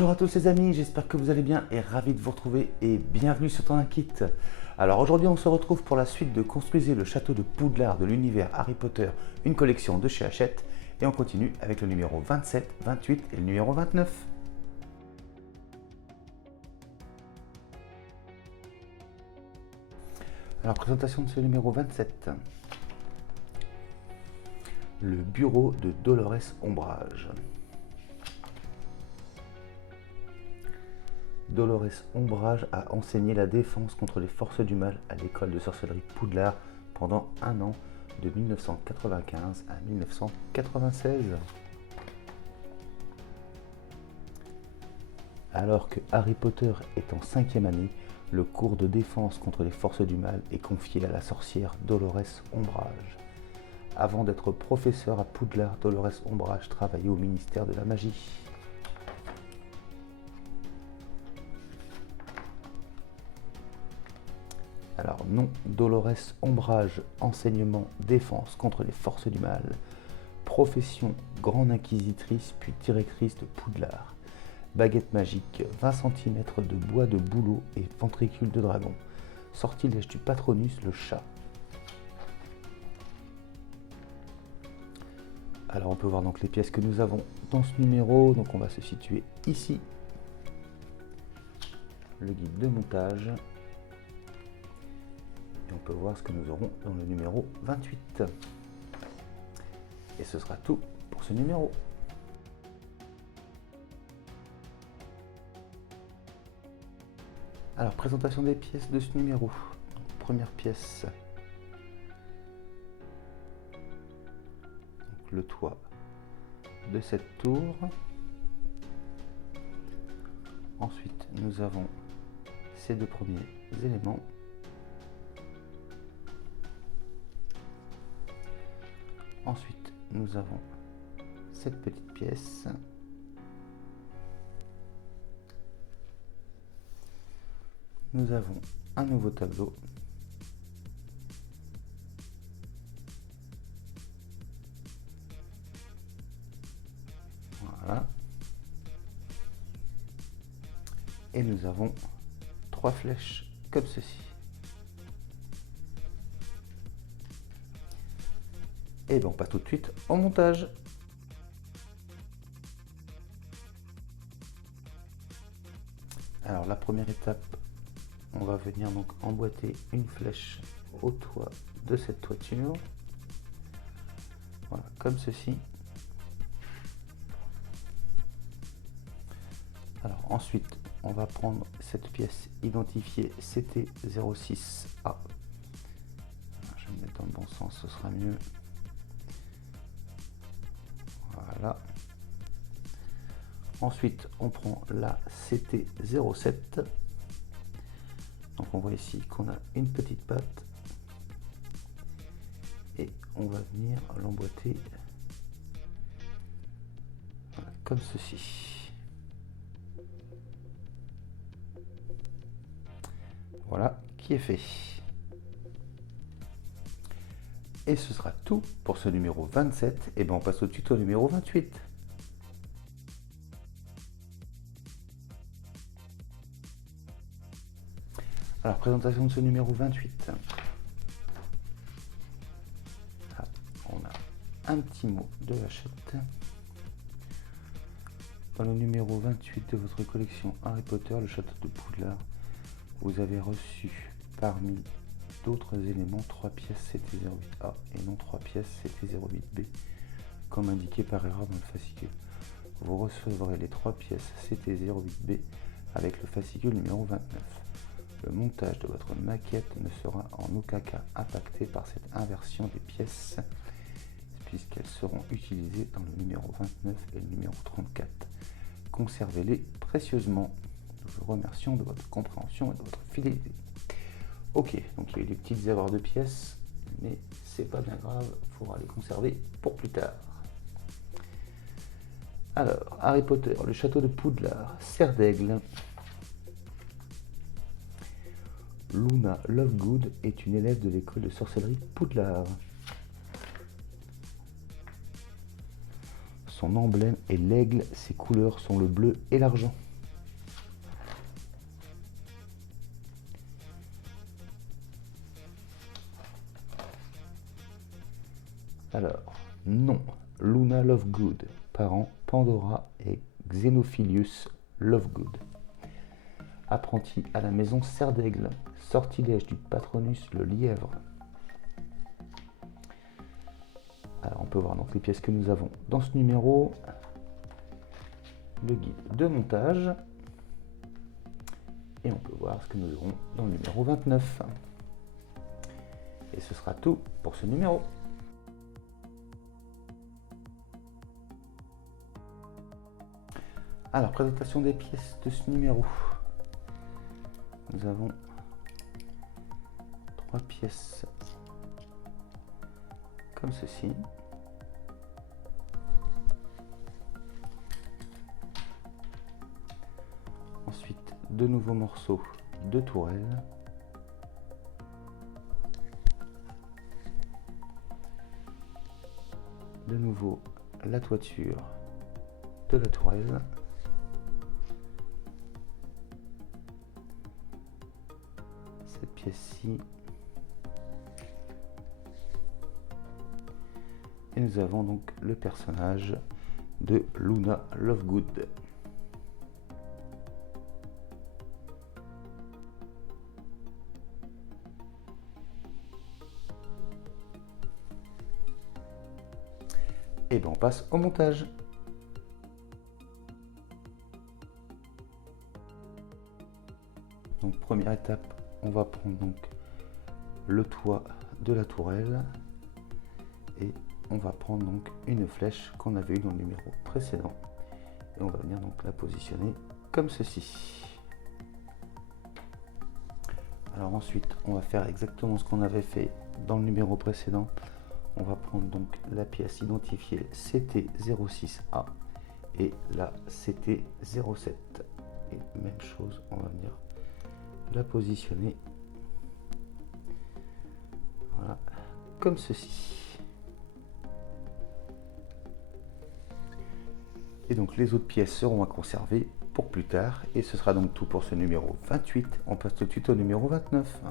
Bonjour à tous les amis, j'espère que vous allez bien et ravi de vous retrouver et bienvenue sur Ton Kit. Alors aujourd'hui on se retrouve pour la suite de Construisez le château de Poudlard de l'univers Harry Potter, une collection de chez Hachette, et on continue avec le numéro 27, 28 et le numéro 29. Alors présentation de ce numéro 27. Le bureau de Dolores Ombrage. Dolores Ombrage a enseigné la défense contre les forces du mal à l'école de sorcellerie Poudlard pendant un an, de 1995 à 1996. Alors que Harry Potter est en 5e année, le cours de défense contre les forces du mal est confié à la sorcière Dolores Ombrage. Avant d'être professeur à Poudlard, Dolores Ombrage travaillait au ministère de la Magie. Alors nom, Dolores Ombrage, enseignement, défense contre les forces du mal. Profession, grande inquisitrice puis directrice de Poudlard. Baguette magique, 20 cm de bois de bouleau et ventricule de dragon. Sortilège du Patronus, le chat. Alors on peut voir donc les pièces que nous avons dans ce numéro. Donc on va se situer ici. Le guide de montage. Et on peut voir ce que nous aurons dans le numéro 28. Et ce sera tout pour ce numéro. Alors, présentation des pièces de ce numéro. Donc, première pièce. Donc, le toit de cette tour. Ensuite, nous avons ces deux premiers éléments. Ensuite, nous avons cette petite pièce. Nous avons un nouveau tableau. Voilà. Et nous avons 3 flèches comme ceci. Et bien on passe tout de suite au montage. Alors la première étape, on va venir donc emboîter une flèche au toit de cette toiture. Voilà, comme ceci. Alors ensuite, on va prendre cette pièce identifiée CT06A. Je vais me mettre dans le bon sens, ce sera mieux. Voilà. Ensuite, on prend la CT07. Donc on voit ici qu'on a une petite patte. Et on va venir l'emboîter voilà, comme ceci. Voilà qui est fait. Et ce sera tout pour ce numéro 27. Et bien on passe tout de suite au numéro 28. Alors présentation de ce numéro 28. Là, on a un petit mot de Hachette. Dans le numéro 28 de votre collection Harry Potter, le château de Poudlard, vous avez reçu parmi d'autres éléments 3 pièces CT08A et non 3 pièces CT08B, comme indiqué par erreur dans le fascicule. Vous recevrez les 3 pièces CT08B avec le fascicule numéro 29. Le montage de votre maquette ne sera en aucun cas impacté par cette inversion des pièces, puisqu'elles seront utilisées dans le numéro 29 et le numéro 34. Conservez-les précieusement. Nous vous remercions de votre compréhension et de votre fidélité. Ok, donc il y a eu des petites erreurs de pièces, mais c'est pas bien grave, il faudra les conserver pour plus tard. Alors, Harry Potter, le château de Poudlard, Serre d'Aigle. Luna Lovegood est une élève de l'école de sorcellerie Poudlard. Son emblème est l'aigle, ses couleurs sont le bleu et l'argent. Alors, nom, Luna Lovegood. Parents, Pandora et Xenophilius Lovegood. Apprenti à la maison Serre d'Aigle. Sortilège du Patronus le Lièvre. Alors, on peut voir donc les pièces que nous avons dans ce numéro. Le guide de montage. Et on peut voir ce que nous aurons dans le numéro 29. Et ce sera tout pour ce numéro. Alors, présentation des pièces de ce numéro. Nous avons 3 pièces comme ceci. Ensuite, 2 nouveaux morceaux de tourelle. De nouveau, la toiture de la tourelle. Cette pièce-ci. Et nous avons donc le personnage de Luna Lovegood. Et bien on passe au montage. Donc première étape, on va prendre donc le toit de la tourelle et on va prendre donc une flèche qu'on avait eu dans le numéro précédent et on va venir donc la positionner comme ceci. Alors ensuite on va faire exactement ce qu'on avait fait dans le numéro précédent. On va prendre donc la pièce identifiée CT06A et la CT07 et même chose, on va venir la positionner voilà comme ceci. Et donc les autres pièces seront à conserver pour plus tard et ce sera donc tout pour ce numéro 28. On passe tout de suite au numéro 29.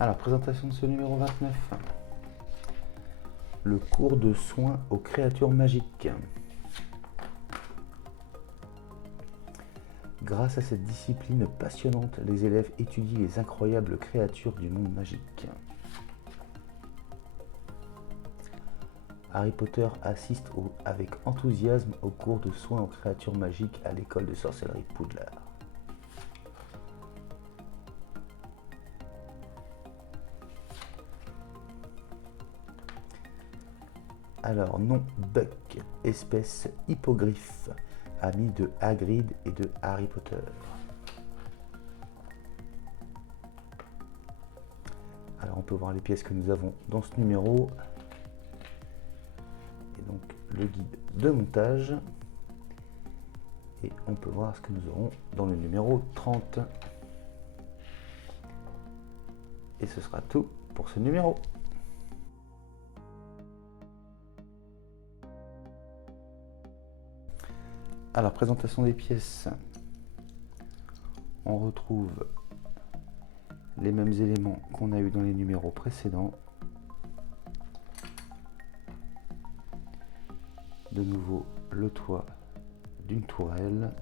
Alors, présentation de ce numéro 29. Le cours de soins aux créatures magiques. Grâce à cette discipline passionnante, les élèves étudient les incroyables créatures du monde magique. Harry Potter assiste avec enthousiasme au cours de soins aux créatures magiques à l'école de sorcellerie Poudlard. Alors, nom Buck, espèce hippogriffe, ami de Hagrid et de Harry Potter. Alors, on peut voir les pièces que nous avons dans ce numéro. Et donc, le guide de montage. Et on peut voir ce que nous aurons dans le numéro 30. Et ce sera tout pour ce numéro. Alors, présentation des pièces. On retrouve les mêmes éléments qu'on a eu dans les numéros précédents. De nouveau, le toit d'une tourelle.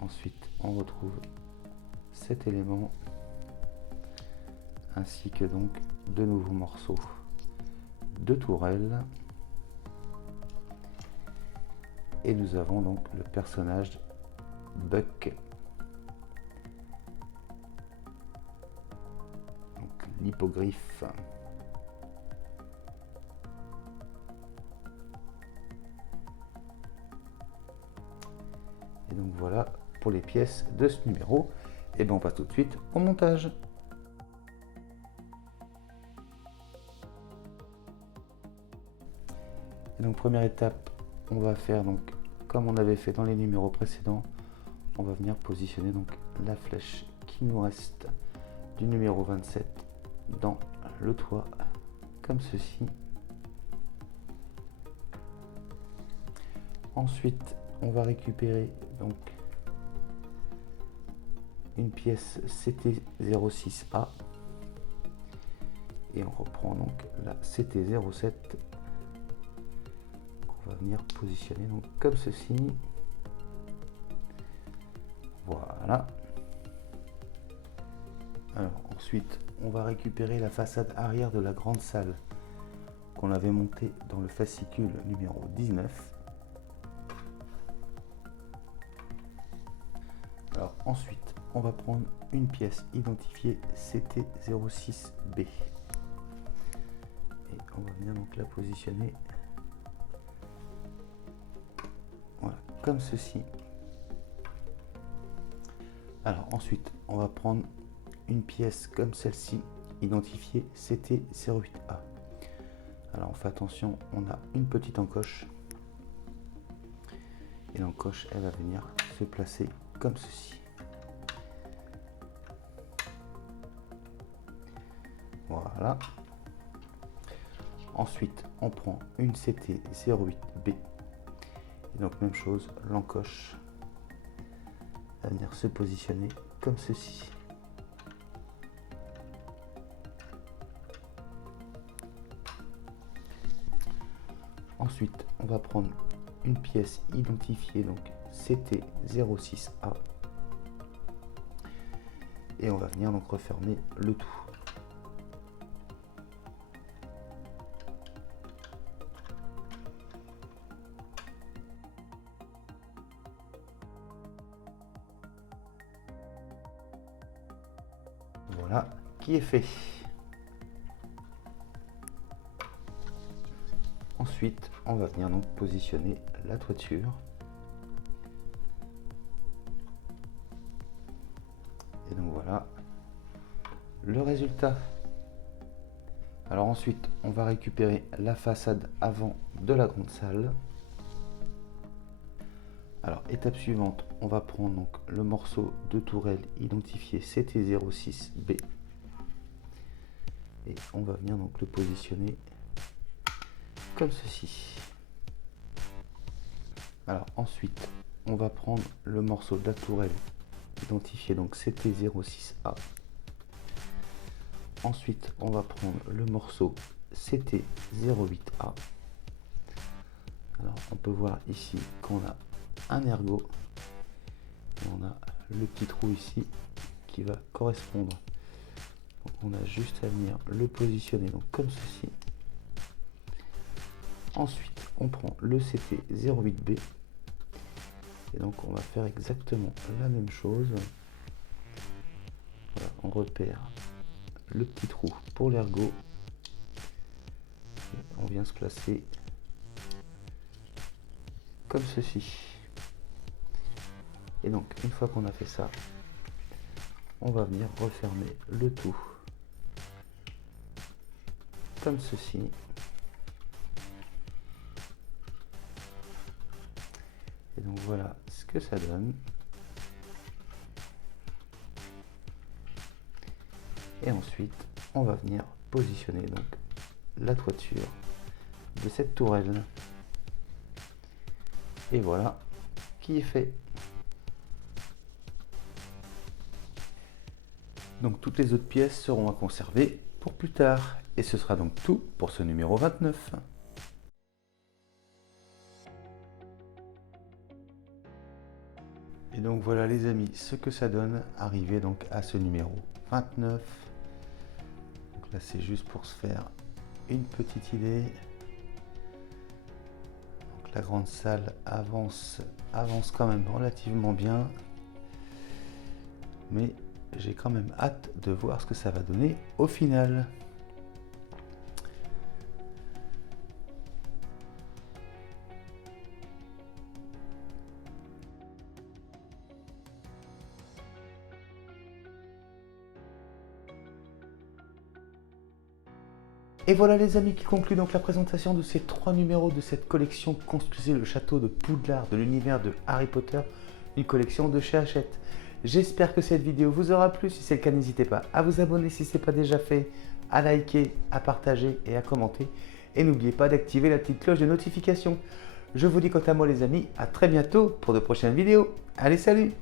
Ensuite, on retrouve cet élément ainsi que donc de nouveaux morceaux de tourelle. Et nous avons donc le personnage Buck, l'hippogriffe. Et donc voilà pour les pièces de ce numéro. Et bien on passe tout de suite au montage. Et donc première étape, on va faire donc comme on avait fait dans les numéros précédents, on va venir positionner donc la flèche qui nous reste du numéro 27 dans le toit comme ceci. Ensuite, on va récupérer donc une pièce CT06A et on reprend donc la CT07 qu'on va venir positionner donc comme ceci. Voilà. Alors ensuite on va récupérer la façade arrière de la grande salle qu'on avait montée dans le fascicule numéro 19. Alors ensuite on va prendre une pièce identifiée CT06B et on va venir donc la positionner voilà comme ceci. Alors ensuite on va prendre une pièce comme celle-ci identifiée CT08A. Alors on fait attention, on a une petite encoche et l'encoche elle va venir se placer comme ceci. Voilà. Ensuite on prend une CT08B et donc même chose, l'encoche va venir se positionner comme ceci. Ensuite, on va prendre une pièce identifiée donc CT06A et on va venir donc refermer le tout. Voilà qui est fait. Ensuite, on va venir donc positionner la toiture. Et donc voilà le résultat. Alors ensuite, on va récupérer la façade avant de la grande salle. Alors étape suivante, on va prendre donc le morceau de tourelle identifié CT06B et on va venir donc le positionner comme ceci. Alors ensuite on va prendre le morceau de la tourelle identifié donc CT06A. Ensuite on va prendre le morceau CT08A. Alors on peut voir ici qu'on a un ergot et on a le petit trou ici qui va correspondre. Donc on a juste à venir le positionner donc comme ceci. Ensuite, on prend le CT08B et donc on va faire exactement la même chose. Voilà, on repère le petit trou pour l'ergot. On vient se placer comme ceci. Et donc, une fois qu'on a fait ça, on va venir refermer le tout comme ceci. Et donc voilà ce que ça donne. Et ensuite, on va venir positionner donc la toiture de cette tourelle. Et voilà qui est fait. Donc toutes les autres pièces seront à conserver pour plus tard. Et ce sera donc tout pour ce numéro 29. Et donc voilà les amis, ce que ça donne arrivé donc à ce numéro 29. Donc là c'est juste pour se faire une petite idée. Donc la grande salle avance quand même relativement bien. Mais j'ai quand même hâte de voir ce que ça va donner au final. Et voilà les amis qui conclut donc la présentation de ces 3 numéros de cette collection Construisez le château de Poudlard de l'univers de Harry Potter, une collection de chez Hachette. J'espère que cette vidéo vous aura plu. Si c'est le cas, n'hésitez pas à vous abonner si ce n'est pas déjà fait, à liker, à partager et à commenter. Et n'oubliez pas d'activer la petite cloche de notification. Je vous dis quant à moi les amis, à très bientôt pour de prochaines vidéos. Allez, salut!